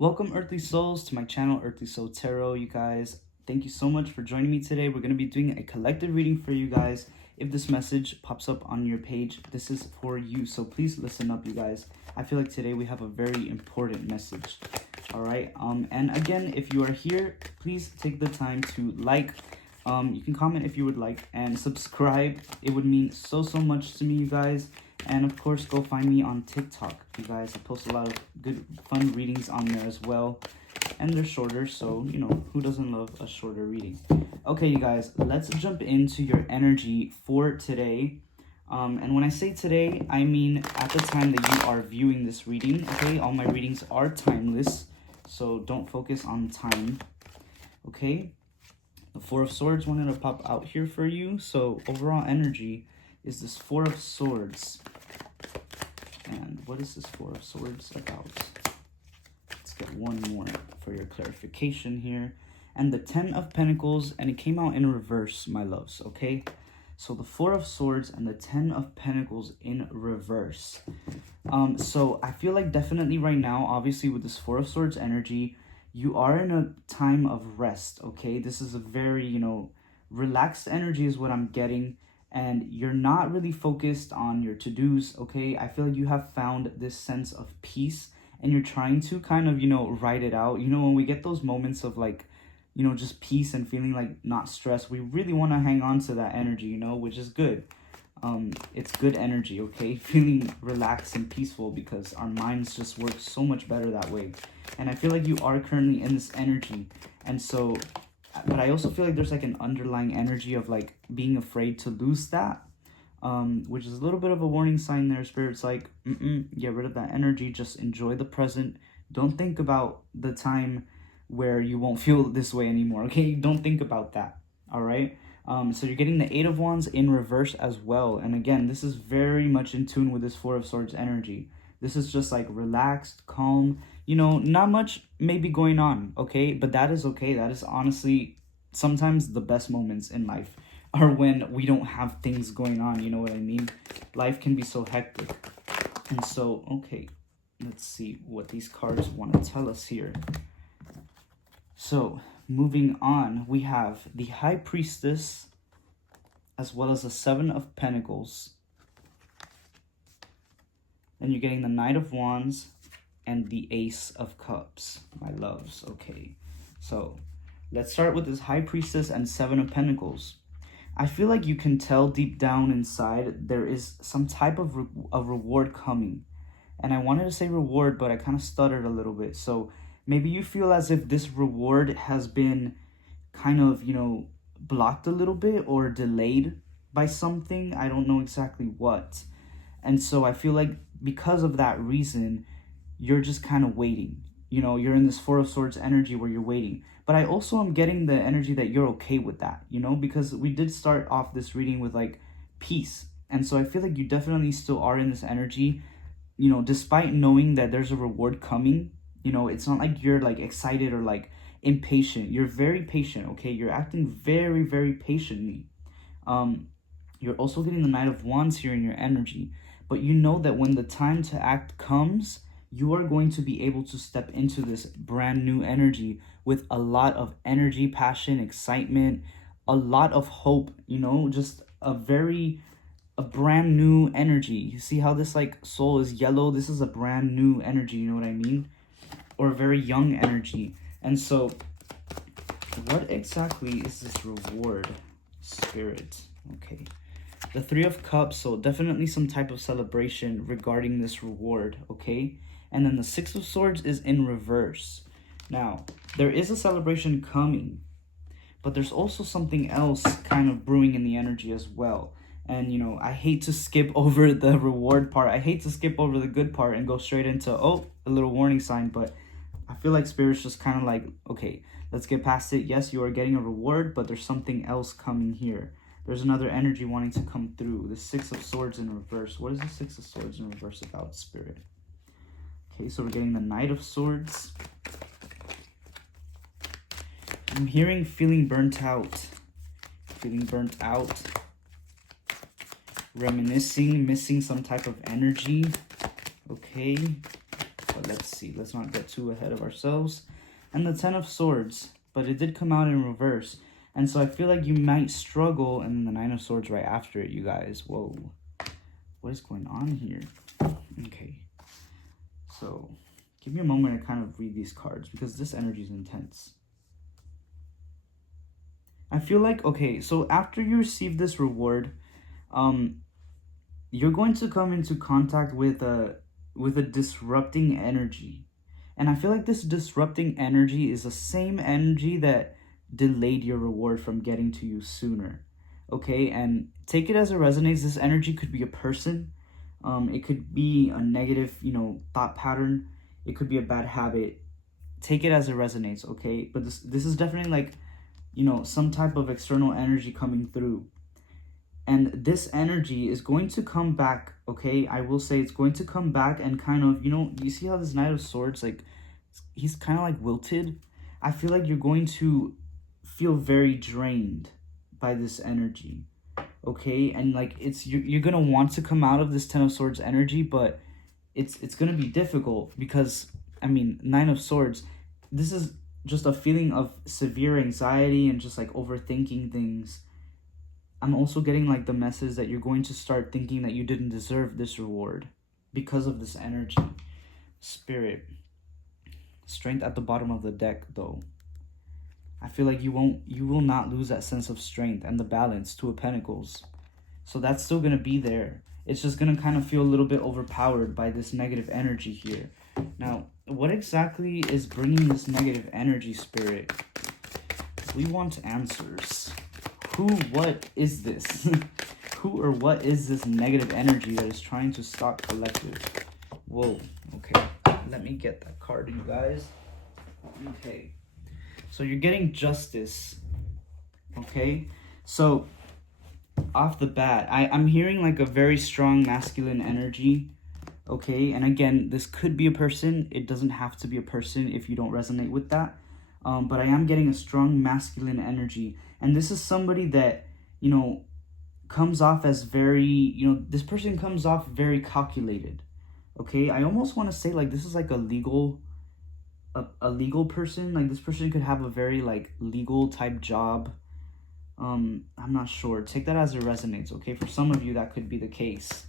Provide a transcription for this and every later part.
Welcome, Earthly Souls, to my channel, Earthly Soul Tarot. You guys, thank you so much for joining me today. We're going to be doing a collective reading for you guys. If this message pops up on your page, this is for you. So please listen up, you guys. I feel like today we have a very important message. All right. And again, if you are here, please take the time to like. You can comment if you would like, and subscribe. It would mean so much to me, you guys. And of course, go find me on TikTok, you guys. I post a lot of good, fun readings on there as well. And they're shorter, so, you know, who doesn't love a shorter reading? Okay, you guys, let's jump into your energy for today. And when I say today, I mean at the time that you are viewing this reading, okay? All my readings are timeless, so don't focus on time, okay? The Four of Swords wanted to pop out here for you. So overall energy is this Four of Swords. And what is this Four of Swords about? Let's get one more for your clarification here. And the Ten of Pentacles, and it came out in reverse, my loves, okay? So the Four of Swords and the Ten of Pentacles in reverse. So I feel like definitely right now, obviously with this Four of Swords energy, you are in a time of rest, okay? This is a very, relaxed energy is what I'm getting. And you're not really focused on your to-dos, okay? I feel like you have found this sense of peace and you're trying to kind of, write it out. When we get those moments of like, just peace and feeling like not stressed, we really want to hang on to that energy, which is good. It's good energy, okay? Feeling relaxed and peaceful because our minds just work so much better that way. And I feel like you are currently in this energy. And so, but I also feel like there's like an underlying energy of like being afraid to lose that, which is a little bit of a warning sign there. Spirit's like, get rid of that energy. Just enjoy the present. Don't think about the time where you won't feel this way anymore, okay? Don't think about that, all right? So you're getting the Eight of Wands in reverse as well. And again, this is very much in tune with this Four of Swords energy. This is just like relaxed, calm, not much maybe going on, okay? But that is okay. That is honestly sometimes the best moments in life are when we don't have things going on, you know what I mean? Life can be so hectic. And so, okay, let's see what these cards want to tell us here. So, moving on, we have the High Priestess as well as the Seven of Pentacles. Then you're getting the Knight of Wands and the Ace of Cups, my loves. Okay, so let's start with this High Priestess and Seven of Pentacles. I feel like you can tell deep down inside there is some type of reward coming. And I wanted to say reward, but I kind of stuttered a little bit. So maybe you feel as if this reward has been kind of, blocked a little bit or delayed by something. I don't know exactly what. And so I feel like because of that reason, you're just kind of waiting. You're in this Four of Swords energy where you're waiting. But I also am getting the energy that you're okay with that, because we did start off this reading with like peace. And so I feel like you definitely still are in this energy, despite knowing that there's a reward coming. It's not like you're like excited or like impatient. You're very patient, okay? You're acting very, very patiently. You're also getting the Knight of Wands here in your energy. But you know that when the time to act comes, you are going to be able to step into this brand new energy with a lot of energy, passion, excitement, a lot of hope, just a brand new energy. You see how this like soul is yellow? This is a brand new energy, you know what I mean? Or a very young energy. And so what exactly is this reward, Spirit? Okay. The Three of Cups, so definitely some type of celebration regarding this reward, okay? And then the Six of Swords is in reverse. Now, there is a celebration coming, but there's also something else kind of brewing in the energy as well. And, I hate to skip over the reward part. I hate to skip over the good part and go straight into, a little warning sign. But I feel like Spirit's just kind of like, okay, let's get past it. Yes, you are getting a reward, but there's something else coming here. There's another energy wanting to come through. The Six of Swords in reverse. What is the Six of Swords in reverse about, Spirit? Okay, so we're getting the Knight of Swords. I'm hearing feeling burnt out. Feeling burnt out. Reminiscing, missing some type of energy. Okay. But let's see. Let's not get too ahead of ourselves. And the Ten of Swords. But it did come out in reverse. And so I feel like you might struggle. And then the Nine of Swords right after it, you guys. Whoa. What is going on here? Okay. So give me a moment to kind of read these cards, because this energy is intense. I feel like, okay, so after you receive this reward, you're going to come into contact with a disrupting energy. And I feel like this disrupting energy is the same energy that delayed your reward from getting to you sooner. Okay, and take it as it resonates. This energy could be a person. It could be a negative, thought pattern. It could be a bad habit. Take it as it resonates, okay? But this is definitely like, some type of external energy coming through. And this energy is going to come back, okay? I will say it's going to come back and kind of, you see how this Knight of Swords, like, he's kind of like wilted? I feel like you're going to feel very drained by this energy, okay? And like, you're going to want to come out of this Ten of Swords energy, but it's going to be difficult because, Nine of Swords, this is just a feeling of severe anxiety and just like overthinking things. I'm also getting like the message that you're going to start thinking that you didn't deserve this reward because of this energy. Spirit. Strength at the bottom of the deck though. I feel like you will not lose that sense of strength and the balance. Two of Pentacles. So that's still going to be there. It's just going to kind of feel a little bit overpowered by this negative energy here. Now, what exactly is bringing this negative energy, Spirit? We want answers. Who, what is this? Who or what is this negative energy that is trying to stop collective? Whoa, okay. Let me get that card, you guys. Okay. So you're getting Justice. Okay? So, off the bat, I'm hearing like a very strong masculine energy. Okay? And again, this could be a person. It doesn't have to be a person if you don't resonate with that. But I am getting a strong masculine energy. And this is somebody that, comes off as very, this person comes off very calculated. Okay? I almost want to say like this is like a legal person. Like this person could have a very like legal type job. I'm not sure. Take that as it resonates, okay? For some of you, that could be the case.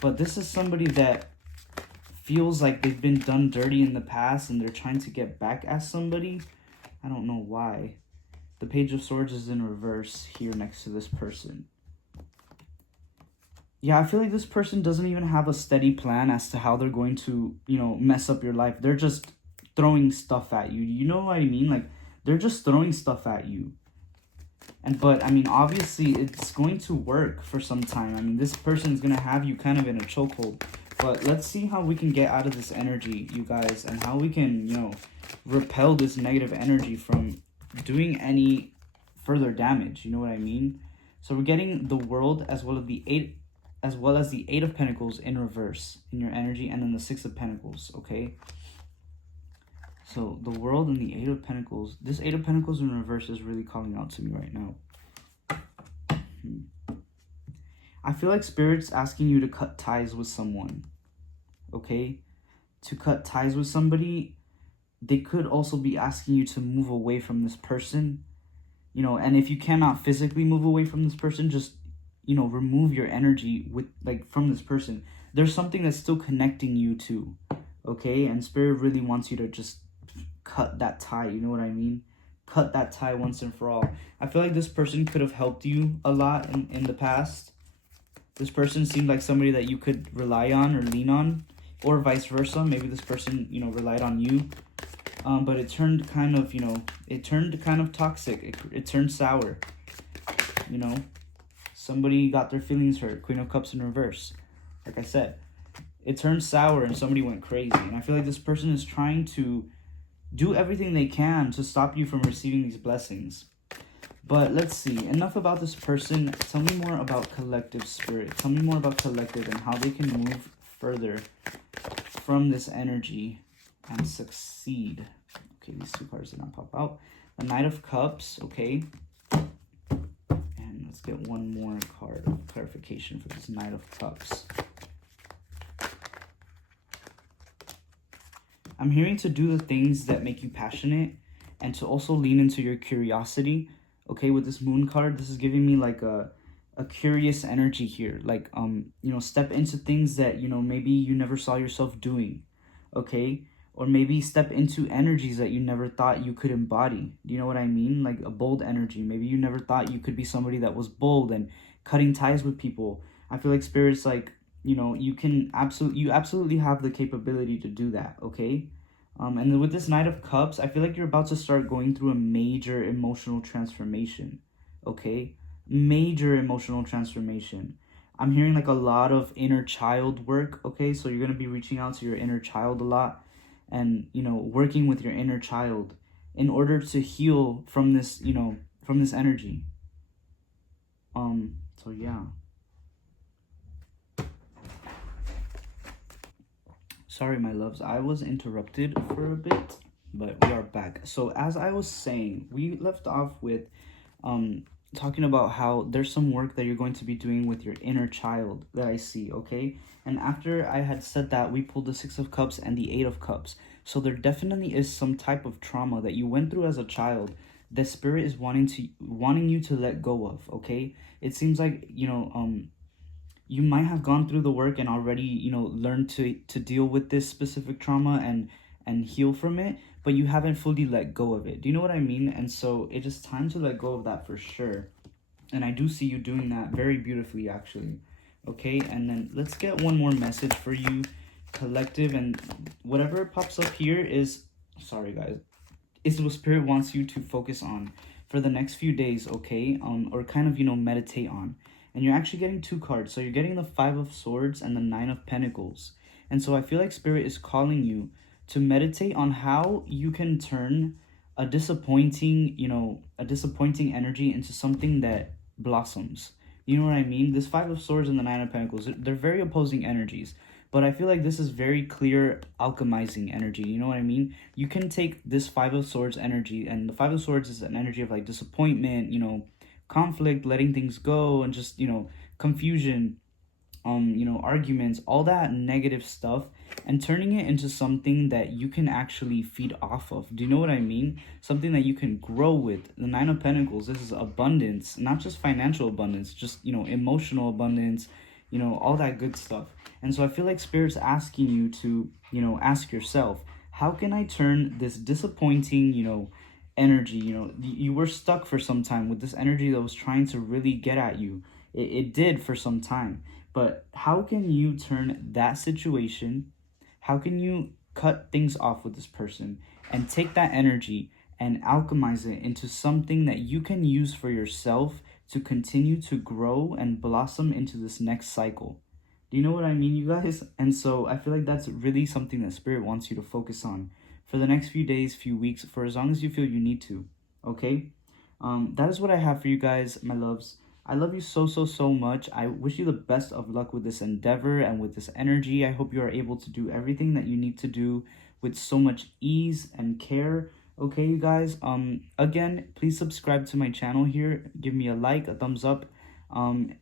But this is somebody that feels like they've been done dirty in the past and they're trying to get back at somebody. I don't know why. The Page of Swords is in reverse here next to this person. Yeah, I feel like this person doesn't even have a steady plan as to how they're going to, mess up your life. They're just throwing stuff at you. You know what I mean? Like, they're just throwing stuff at you. But obviously, it's going to work for some time. This person is going to have you kind of in a chokehold. But let's see how we can get out of this energy, you guys, and how we can, repel this negative energy from doing any further damage. You know what I mean? So we're getting the World as well as the Eight of Pentacles in reverse in your energy, and then the Six of Pentacles, okay? So the World and the Eight of Pentacles. This Eight of Pentacles in reverse is really calling out to me right now. I feel like Spirit's asking you to cut ties with someone, okay? To cut ties with somebody. They could also be asking you to move away from this person, and if you cannot physically move away from this person, just, remove your energy from this person. There's something that's still connecting you to, okay? And Spirit really wants you to just cut that tie, you know what I mean? Cut that tie once and for all. I feel like this person could have helped you a lot in the past. This person seemed like somebody that you could rely on or lean on, or vice versa. Maybe this person, relied on you. But it turned kind of toxic. It turned sour. Somebody got their feelings hurt. Queen of Cups in reverse. Like I said, it turned sour and somebody went crazy. And I feel like this person is trying to do everything they can to stop you from receiving these blessings. But let's see. Enough about this person. Tell me more about collective, Spirit. Tell me more about collective and how they can move further from this energy and succeed. Okay, these two cards did not pop out. The Knight of Cups, okay. And let's get one more card of clarification for this Knight of Cups. I'm hearing to do the things that make you passionate and to also lean into your curiosity. Okay, with this moon card, this is giving me like a curious energy here. Like, step into things that, maybe you never saw yourself doing. Okay, or maybe step into energies that you never thought you could embody. Do you know what I mean? Like a bold energy. Maybe you never thought you could be somebody that was bold and cutting ties with people. I feel like Spirit's like, you absolutely have the capability to do that. Okay. And then with this Knight of Cups, I feel like you're about to start going through a major emotional transformation. Okay, major emotional transformation. I'm hearing like a lot of inner child work. Okay, so you're gonna be reaching out to your inner child a lot, and working with your inner child in order to heal from this, from this energy. So yeah. Sorry, my loves, I was interrupted for a bit, but we are back. So as I was saying, we left off with talking about how there's some work that you're going to be doing with your inner child that I see, okay? And after I had said that, we pulled the Six of Cups and the Eight of Cups. So there definitely is some type of trauma that you went through as a child that Spirit is wanting you to let go of, okay? It seems like, you might have gone through the work and already, learned to deal with this specific trauma and heal from it, but you haven't fully let go of it. Do you know what I mean? And so it is time to let go of that for sure. And I do see you doing that very beautifully, actually. Okay, and then let's get one more message for you, collective, and whatever pops up here is, sorry guys, is what Spirit wants you to focus on for the next few days, okay? Or kind of, meditate on. And you're actually getting two cards. So you're getting the Five of Swords and the Nine of Pentacles. And so I feel like Spirit is calling you to meditate on how you can turn a disappointing energy into something that blossoms. You know what I mean? This Five of Swords and the Nine of Pentacles, they're very opposing energies. But I feel like this is very clear alchemizing energy. You know what I mean? You can take this Five of Swords energy, and the Five of Swords is an energy of like disappointment, conflict, letting things go, and just, confusion, arguments, all that negative stuff, and turning it into something that you can actually feed off of. Do you know what I mean? Something that you can grow with. The Nine of Pentacles, this is abundance, not just financial abundance, just, emotional abundance, all that good stuff. And so I feel like Spirit's asking you to, ask yourself, how can I turn this disappointing, energy, you were stuck for some time with this energy that was trying to really get at you. It did for some time. But how can you turn that situation, how can you cut things off with this person and take that energy and alchemize it into something that you can use for yourself to continue to grow and blossom into this next cycle? Do you know what I mean, you guys? And so I feel like that's really something that Spirit wants you to focus on for the next few days, few weeks, for as long as you feel you need to, okay? That is what I have for you guys, my loves. I love you so, so, so much. I wish you the best of luck with this endeavor and with this energy. I hope you are able to do everything that you need to do with so much ease and care. Okay, you guys. Again, please subscribe to my channel here. Give me a like, a thumbs up.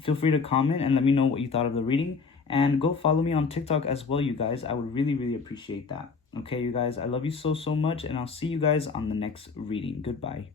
Feel free to comment and let me know what you thought of the reading. And go follow me on TikTok as well, you guys. I would really, really appreciate that. Okay, you guys. I love you so, so much. And I'll see you guys on the next reading. Goodbye.